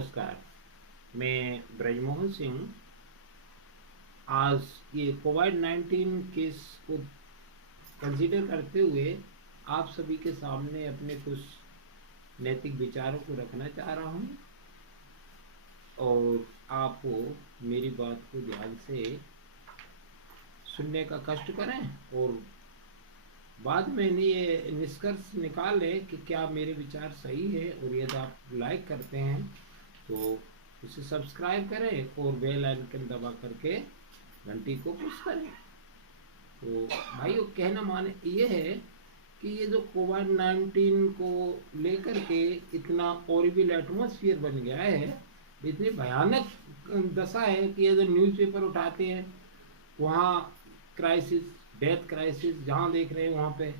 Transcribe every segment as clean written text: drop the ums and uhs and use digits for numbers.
नमस्कार। मैं ब्रजमोहन सिंह आज ये कोविड-19 केस को कंसीडर करते हुए आप सभी के सामने अपने कुछ नैतिक विचारों को रखना चाह रहा हूँ और आप मेरी बात को ध्यान से सुनने का कष्ट करें और बाद में ये निष्कर्ष निकालें कि क्या मेरे विचार सही है। और यदि आप लाइक करते हैं तो इसे सब्सक्राइब करें और बेल आइकन दबा करके घंटी को पुश करें। तो भाइयों, कहना माने ये है कि ये जो कोविड-19 को लेकर के इतना हॉरिबल एटमॉस्फेयर बन गया है, इतनी भयानक दशा है कि ये जो न्यूज़पेपर उठाते हैं वहाँ क्राइसिस, डेथ क्राइसिस जहाँ देख रहे हैं वहाँ पे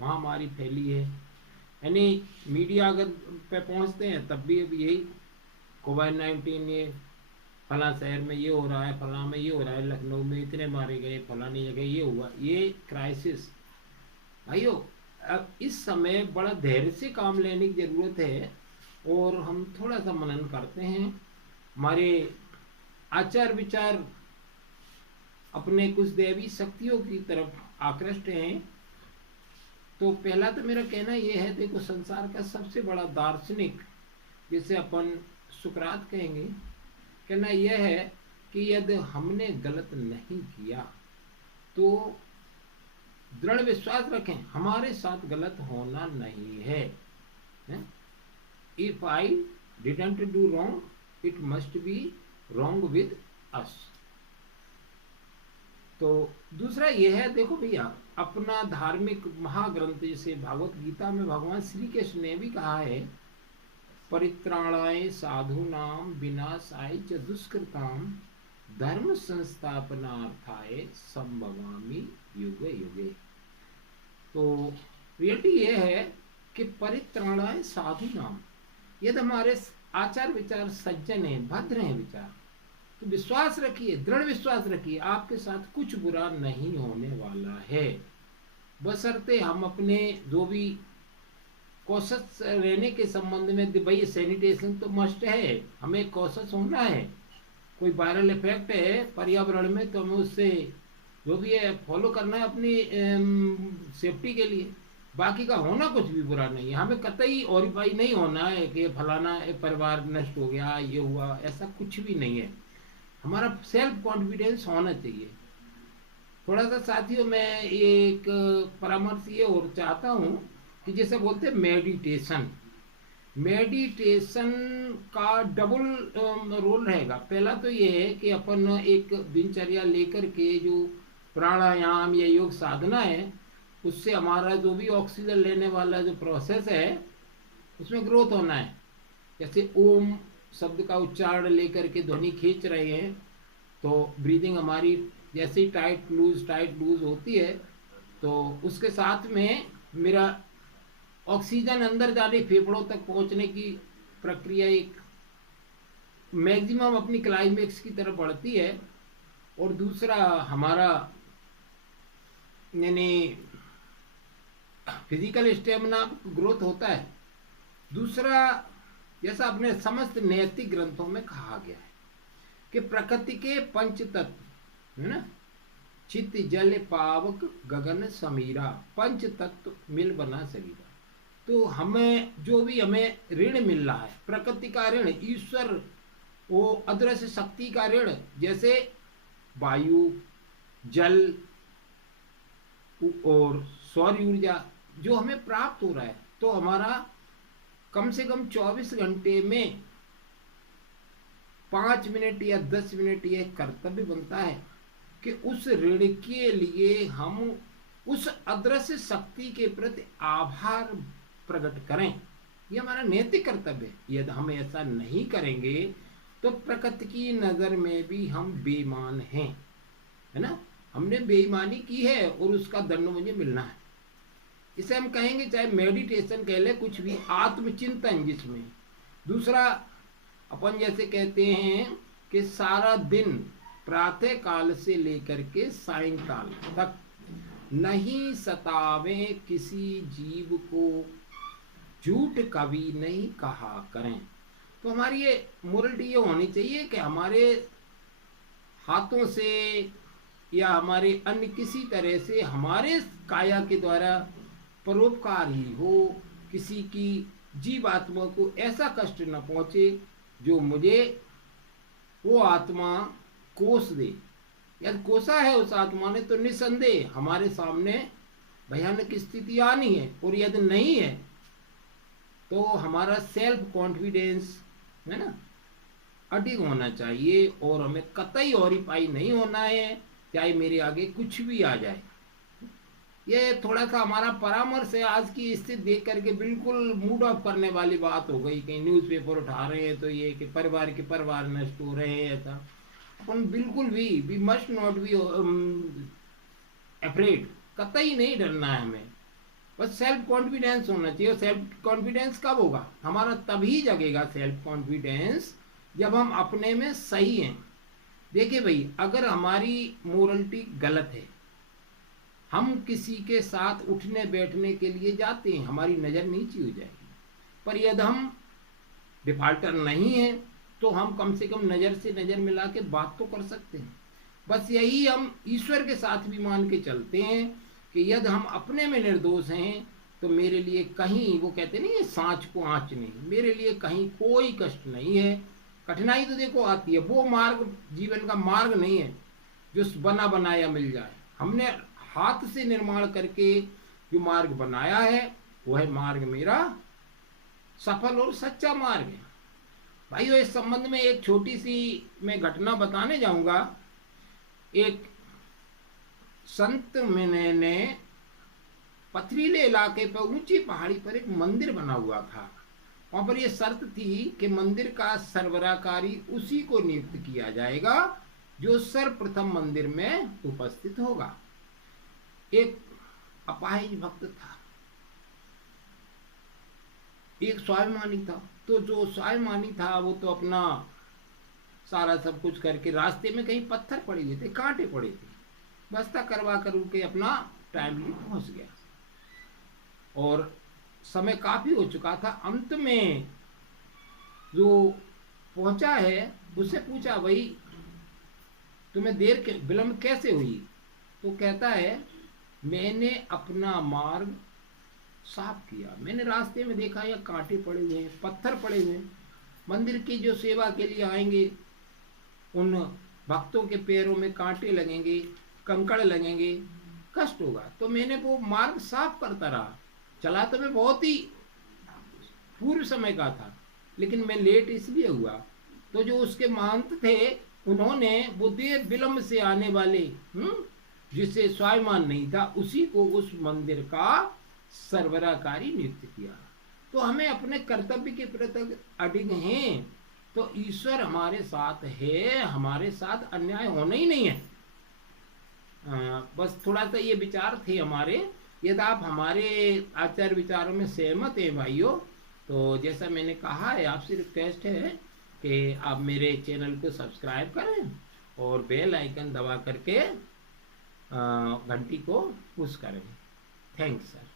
महामारी फैली है। यानी मीडिया अगर पे पहुँचते हैं तब भी अब यही कोविड-19 ये फला शहर में ये हो रहा है, फला में ये हो रहा है, लखनऊ में इतने मारे गए, फलानी जगह ये हुआ, ये क्राइसिस। भाइयों, अब इस समय बड़ा धैर्य से काम लेने की ज़रूरत है और हम थोड़ा सा मनन करते हैं। हमारे आचार विचार अपने कुछ दैवी शक्तियों की तरफ आकृष्ट हैं। तो पहला तो मेरा कहना यह है, देखो संसार का सबसे बड़ा दार्शनिक जिसे अपन सुकरात कहेंगे, कहना यह है कि यदि हमने गलत नहीं किया तो दृढ़ विश्वास रखें हमारे साथ गलत होना नहीं है। If I didn't do wrong it must be wrong with us. तो दूसरा यह है, देखो भैया, अपना धार्मिक महाग्रंथ जैसे भागवत गीता में भगवान श्री कृष्ण ने भी कहा है, परित्राणाय साधूनाम विनाशाय च दुष्कृताम धर्म संस्थापनार्थाय संभवामि युगे युगे। तो रियलिटी यह है कि परित्राणाय साधूनाम, यदि हमारे आचार विचार सज्जन हैं, भद्र हैं विचार, तो विश्वास रखिए, दृढ़ विश्वास रखिए आपके साथ कुछ बुरा नहीं होने वाला है, बशर्ते हम अपने जो भी कॉशस रहने के संबंध में, भाई सैनिटेशन तो मस्ट है, हमें कॉशस होना है। कोई वायरल इफेक्ट है पर्यावरण में तो हमें उससे जो भी है फॉलो करना है अपनी सेफ्टी के लिए। बाकी का होना कुछ भी बुरा नहीं है, हमें कतई ऑरिफाई नहीं होना है कि फलाना परिवार नष्ट हो गया, ये हुआ, ऐसा कुछ भी नहीं है। हमारा सेल्फ कॉन्फिडेंस होना चाहिए। थोड़ा सा साथियों, मैं एक परामर्श ये और चाहता हूँ कि जैसे बोलते हैं मेडिटेशन, मेडिटेशन का डबल रोल रहेगा। पहला तो ये है कि अपन एक दिनचर्या लेकर के जो प्राणायाम या योग साधना है उससे हमारा जो भी ऑक्सीजन लेने वाला जो प्रोसेस है उसमें ग्रोथ होना है। जैसे ओम शब्द का उच्चारण लेकर के ध्वनि खींच रहे हैं तो ब्रीदिंग हमारी जैसे ही टाइट लूज होती है तो उसके साथ में मेरा ऑक्सीजन अंदर जाने, फेफड़ों तक पहुंचने की प्रक्रिया एक मैक्सिमम अपनी क्लाइमेक्स की तरफ बढ़ती है। और दूसरा हमारा यानी फिजिकल स्टेमिना ग्रोथ होता है। दूसरा, जैसा अपने समस्त नैतिक ग्रंथों में कहा गया है कि प्रकृति के पंच तत्व है ना, चित्त जल पावक गगन समीरा, पंच तत्व मिल बना शरीरा। तो हमें जो भी हमें ऋण मिल रहा है, प्रकृति का ऋण, ईश्वर वो अदृश्य शक्ति का ऋण, जैसे वायु, जल और सौर ऊर्जा जो हमें प्राप्त हो रहा है, तो हमारा कम से कम 24 घंटे में 5 मिनट या 10 मिनट ये कर्तव्य बनता है कि उस ऋण के लिए हम उस अदृश्य शक्ति के प्रति आभार प्रकट करें। ये हमारा नैतिक कर्तव्य है। यदि हम ऐसा नहीं करेंगे तो प्रकृति की नज़र में भी हम बेईमान हैं, है ना, हमने बेईमानी की है और उसका दंड मुझे मिलना है। इसे हम कहेंगे, चाहे मेडिटेशन कह ले, कुछ भी आत्मचिंतन जिसमें। दूसरा, अपन जैसे कहते हैं कि सारा दिन प्रातः काल से लेकर के सायंकाल तक नहीं सतावे किसी जीव को, झूठ कभी नहीं कहा करें। तो हमारी ये मोरलिटी ये होनी चाहिए कि हमारे हाथों से या हमारे अन्य किसी तरह से हमारे काया के द्वारा परोपकार ही हो, किसी की जीवात्मा को ऐसा कष्ट न पहुंचे जो मुझे वो आत्मा कोस दे। यदि कोसा है उस आत्मा ने तो निसंदेह हमारे सामने भयानक स्थिति आनी है, और यदि नहीं है तो हमारा सेल्फ कॉन्फिडेंस है ना अडिग होना चाहिए, और हमें कतई हॉरिफाई नहीं होना है चाहे मेरे आगे कुछ भी आ जाए। ये थोड़ा सा हमारा परामर्श है। आज की स्थिति देख करके बिल्कुल मूड ऑफ करने वाली बात हो गई, कहीं न्यूज़पेपर उठा रहे हैं तो ये कि परिवार के परिवार नष्ट हो रहे हैं, ऐसा अपन बिल्कुल भी we must not be afraid, कतई नहीं डरना है हमें। बस सेल्फ कॉन्फिडेंस होना चाहिए। सेल्फ कॉन्फिडेंस कब होगा? हमारा तभी जगेगा सेल्फ कॉन्फिडेंस जब हम अपने में सही हैं। देखिए भाई, अगर हमारी मोरलिटी गलत है, हम किसी के साथ उठने बैठने के लिए जाते हैं, हमारी नज़र नीची हो जाएगी। पर यदि हम डिफाल्टर नहीं हैं तो हम कम से कम नज़र से नज़र मिला के बात तो कर सकते हैं। बस यही हम ईश्वर के साथ भी मान के चलते हैं कि यदि हम अपने में निर्दोष हैं तो मेरे लिए कहीं, वो कहते नहीं, सांच को आँच नहीं, मेरे लिए कहीं कोई कष्ट नहीं है। कठिनाई तो देखो आती है, वो मार्ग जीवन का मार्ग नहीं है जो बना बनाया मिल जाए। हमने हाथ से निर्माण करके जो मार्ग बनाया है वह मार्ग मेरा सफल और सच्चा मार्ग है। भाइयों, इस संबंध में एक छोटी सी मैं घटना बताने जाऊंगा। एक संत ने पथरीले इलाके पर ऊंची पहाड़ी पर एक मंदिर बना हुआ था। वहां पर यह शर्त थी कि मंदिर का सरबराहकारी उसी को नियुक्त किया जाएगा जो सर्वप्रथम मंदिर में उपस्थित होगा। एक अपाहिज भक्त था, एक स्वाभिमानी था। तो जो स्वाभिमानी था वो तो अपना सारा सब कुछ करके, रास्ते में कहीं पत्थर पड़े हुए थे, कांटे पड़े थे, बस्ता करवा कर के अपना टाइमली पहुंच गया, और समय काफी हो चुका था। अंत में जो पहुंचा है उससे पूछा, भाई तुम्हें देर के विलंब कैसे हुई? तो कहता है, मैंने अपना मार्ग साफ किया, मैंने रास्ते में देखा या कांटे पड़े हुए हैं, पत्थर पड़े हुए हैं, मंदिर की जो सेवा के लिए आएंगे उन भक्तों के पैरों में कांटे लगेंगे, कंकड़ लगेंगे, कष्ट होगा। तो मैंने वो मार्ग साफ करता रहा। चला तो मैं बहुत ही पूर्व समय का था, लेकिन मैं लेट इसलिए हुआ। तो जो उसके महंत थे उन्होंने वो देर विलंब से आने वाले जिसे स्वाभिमान नहीं था उसी को उस मंदिर का सरबराहकारी नियुक्त किया। तो हमें अपने कर्तव्य के प्रति अडिग हैं तो ईश्वर हमारे साथ है, हमारे साथ अन्याय होना ही नहीं है। बस थोड़ा सा ये विचार थे हमारे। यदि आप हमारे आचार विचारों में सहमत हैं भाइयों, तो जैसा मैंने कहा है, आपसे रिक्वेस्ट है कि आप मेरे चैनल को सब्सक्राइब करें और बेल आइकन दबा करके घंटी को पुश करें। Thanks sir.